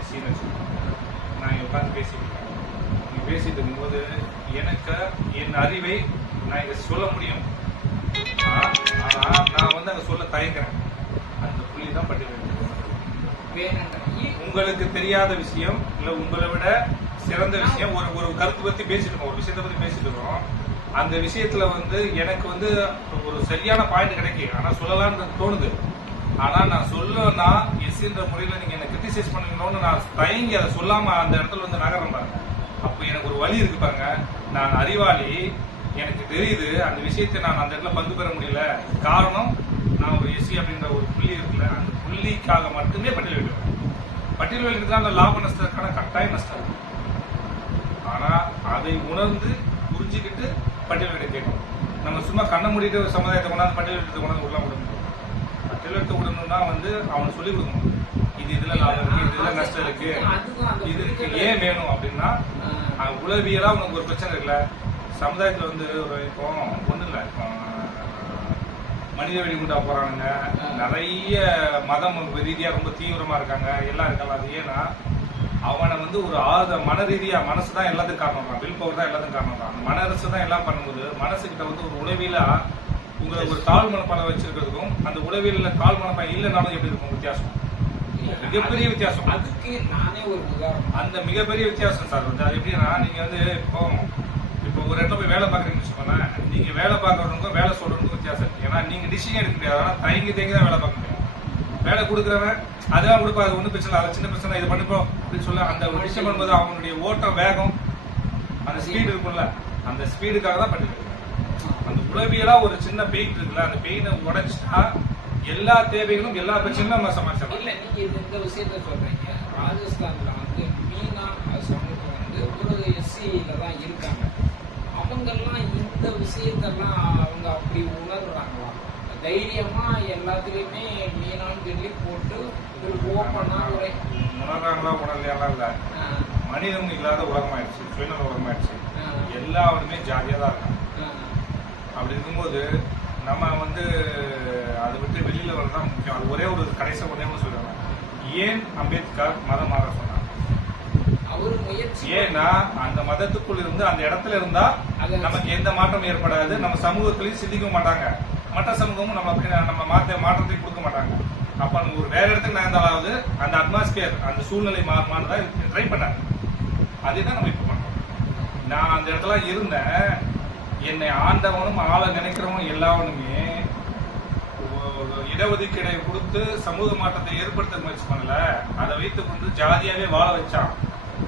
எஸ்சின்னு வச்சுக்கோங்க. நான் இங்கே உட்காந்து பேசிக்கிறேன். நீங்கள் பேசிட்டு இருக்கும்போது எனக்கு என் அறிவை நான் இங்கே சொல்ல முடியும். ஆனால் நான் வந்து அங்கே சொல்ல தயங்குறேன். அந்த புள்ளி தான் பட்டியல். உங்களுக்கு தெரியாத விஷயம் இல்லை உங்களை விட சிறந்த விஷயம் ஒரு கருத்து பற்றி பேசிட்டு இருக்கோம், ஒரு விஷயத்தை பற்றி பேசிட்டு இருக்கோம். அந்த விஷயத்துல வந்து எனக்கு வந்து ஒரு சரியான பாயிண்ட் கிடைக்கு, ஆனால் சொல்லலாம்னு தோணுது. ஆனால் நான் சொல்லணும்னா எஸ்ன்ற முறையில் நீங்கள் என்ன கிரிட்டிசைஸ் பண்ணணும்னு நான் தயங்கி அதை சொல்லாமல் அந்த இடத்துல வந்து நகரம் பாருங்க. அப்போ எனக்கு ஒரு வழி இருக்கு பாருங்க. நான் அறிவாளி, எனக்கு தெரியுது அந்த விஷயத்தை நான் அந்த இடத்துல பங்கு பெற முடியல. காரணம் நான் ஒரு எஸ்சி அப்படின்ற ஒரு புள்ளி இருக்குல்ல, அந்த புள்ளிக்காக மட்டுமே பட்டியல் வைக்கிறேன். பட்டியல் வைக்கிறதுனால அந்த லாப நஷ்டத்துக்கான கட்டாய நஷ்டம் இருக்கு. ஆனால் அதை உணர்ந்து புரிஞ்சுக்கிட்டு பட்டியல் வைக்க கேட்கணும். நம்ம சும்மா கண்ணை மூடிட்டு சமுதாயத்தை கொண்டாந்து பட்டியல் எடுத்து கொண்டாந்து உள்ள விடணும். பட்டியல் எடுத்து விடணும்னா வந்து அவனுக்கு சொல்லிக் கொடுக்கணும். இதுல லாபம் இருக்கு, இதுல நஷ்டம் இருக்கு, இதுக்கு ஏன் வேணும் அப்படின்னா உளவியலா உனக்கு ஒரு பிரச்சனை இருக்குல்ல. சமுதாயத்துல வந்து ஒரு இப்போ ஒண்ணு இல்லை, மனித வெடிகுண்டா போறானுங்க, நிறைய மதம் ரீதியா ரொம்ப தீவிரமா இருக்காங்க, எல்லாம் இருக்காங்க. அது ஏன்னா அவனை வந்து ஒரு மன ரீதியா மனசுதான் எல்லாத்துக்கும் காரணம் தான், வில் பவர் தான் எல்லாத்துக்கும் காரணம் தான். அந்த மனசு தான் எல்லாம் பண்ணும்போது மனசுகிட்ட வந்து ஒரு உளவியலா உங்களை ஒரு தாழ் மனப்பானை வச்சிருக்கிறதுக்கும் அந்த உளவியல தாழ் மனப்பான் இல்லைனாலும் எப்படி இருக்கும் வித்தியாசம்? மிகப்பெரிய வித்தியாசம். அதுக்கு நானே ஒரு உதாரணம், அந்த மிகப்பெரிய வித்தியாசம் சார். வந்து அது எப்படின்னா நீங்க வந்து இப்போ ஒரு இடத்துல போய் வேலை பார்க்குறீங்கன்னு வச்சுக்கோங்களேன். நீங்க வேலை பார்க்கறவங்களுக்கும் வேலை சொல்றதுக்கும் வித்தியாசம் இருக்கு. ஏன்னா நீங்க டிசிஷன் எடுக்க முடியாது, ஆனால் தயங்கி தான் வேலை பார்க்க முடியும். வேலை கொடுக்குறவன் அதெல்லாம் கொடுப்பா, அது ஒன்றும் பிரச்சனை, அது சின்ன பிரச்சனை, இது பண்ணிப்போம் அப்படின்னு சொல்ல அந்த ஒரு விஷயம் பண்ணும்போது அவனுடைய ஓட்டம் வேகம் அந்த ஸ்பீடு இருக்கும்ல, அந்த ஸ்பீடுக்காக தான் பண்ணிட்டு அந்த உளவியலா ஒரு சின்ன பெயின் இருக்குல்ல, அந்த பெயினை உடைச்சிட்டா எல்லா தேவைகளும் எல்லா பிரச்சனையும் நம்ம சமாளிச்சிடலாம். இல்ல நீங்க இந்த விஷயத்த சொல்றீங்க. ராஜஸ்தான்ல வந்து மீனா சமூகம் வந்து ஒரு எஸ்சியில தான் இருக்காங்க. அவங்கெல்லாம் இந்த விஷயத்தெல்லாம் அவங்க அப்படி உணர்றாங்களா? தைரியமா எல்லாத்துலயுமே மீனான்னு சொல்லி போட்டு ஓப்பனா உணர்றாங்களா? உணர்லையாலாம் இல்ல. மனிதம் இல்லாத உலகமாயிடுச்சு, சுயநல உலகமாயிடுச்சு. எல்லாருமே ஜாலியா தான் இருக்காங்க. அப்படி இருக்கும்போது நம்ம வந்து அதை விட்டு வெளியில வரதான் முக்கியம். அது ஒரே ஒரு கடைசி ஒரே சொல்லுவாங்க, ஏன் அம்பேத்கர் மதம் மாற சொன்னாங்க? ஏன்னா அந்த மதத்துக்குள் இருந்து அந்த இடத்துல இருந்தா நமக்கு எந்த மாற்றம் ஏற்படாது, நம்ம சமூகத்திலையும் சிந்திக்க மாட்டாங்க, மற்ற சமூகமும் நம்ம மாற்றத்தை கொடுக்க மாட்டாங்க. அப்ப ஒரு வேற இடத்துக்கு நகர்ந்தாலாவது அந்த அட்மாஸ்பியர் அந்த சூழ்நிலை மாறுமான்னு தான் ட்ரை பண்ணாங்க. அதேதான் நம்ம இப்ப பண்றோம். நான் அந்த இடத்துல இருந்தேன், என்னை ஆண்டவனும் ஆள நினைக்கிறவனும் எல்லாவனுமே இடஒதுக்கீடை கொடுத்து சமூக மாற்றத்தை ஏற்படுத்த முயற்சி பண்ணல, அதை வைத்துக் கொண்டு ஜாதியாவே வாழ வச்சான்.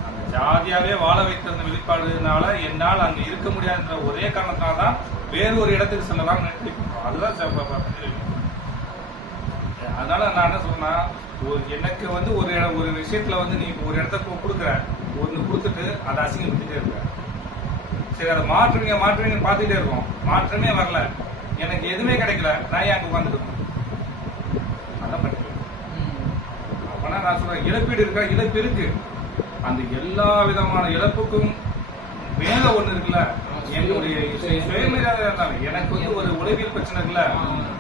அந்த ஜாதியாவே வாழ வைத்திருந்த வெளிப்பாடுனால என்னால் அங்க இருக்க முடியாதுன்ற ஒரே காரணத்தால தான் வேறு ஒரு இடத்துக்கு செல்லலாம் நினைக்கிறோம். அதுதான். அதனால நான் என்ன சொல்றேன்னா, எனக்கு வந்து ஒரு விஷயத்துல வந்து நீ ஒரு இடத்த கொடுக்குற, ஒன்று கொடுத்துட்டு அதை அசிங்கப்படுத்திட்டே இருக்க. சரி, அதை மாற்றுவீங்க பார்த்துட்டே இருக்கோம், மாற்றமே வரல, எனக்கு எதுவுமே கிடைக்கல, நான் ஏன் அங்கே உட்காந்துட்டு அதான் படிக்கிறேன். அப்பனா நான் சொல்றேன், இழப்பீடு இருக்கா? இழப்பு இருக்கு. அந்த எல்லா விதமான இழப்புக்கும் மேல ஒண்ணு இருக்குல்ல, என்னுடைய சுயமரியாதை இருந்தாலும் எனக்கு வந்து ஒரு உளவியல் பிரச்சனை இருக்குல்ல,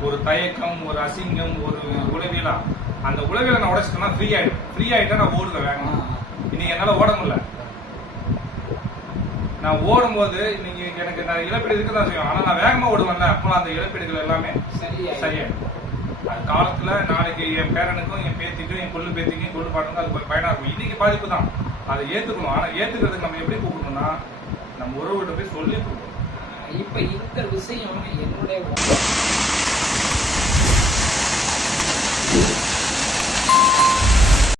ஒரு தயக்கம், ஒரு அசிங்கம், ஒரு உளவியலா, அந்த உளவியலை நான் உடைச்சிட்டேன்னா ஃப்ரீ ஆயிட்டா நான் ஓடுவேன் வேகமா. இன்னைக்கு என்னால ஓட முடியல. நான் ஓடும் போது நீங்க எனக்கு நான் இழப்பீடு இருக்குதான் செய்யும், ஆனா நான் வேகமா ஓடுவேன்ல, அப்போ அந்த இழப்பீடுகள் எல்லாமே சரியாயிடும். அது காலத்துல நாளைக்கு என் பேரனுக்கும் என் பேத்திக்கும் என் கொள்ளு பேத்திக்கும் கொள்ளு பாட்டுக்கும் அது ஒரு பயனா இருக்கும். இன்னைக்கு பாதிப்பு தான், அதை ஏத்துக்கணும். ஆனா ஏத்துக்கிறதுக்கு நம்ம எப்படி கூப்பிடணும்னா நம்ம உறவுகிட்ட போய் சொல்லி கொடுக்கணும். இப்ப இந்த விஷயம் என்னுடைய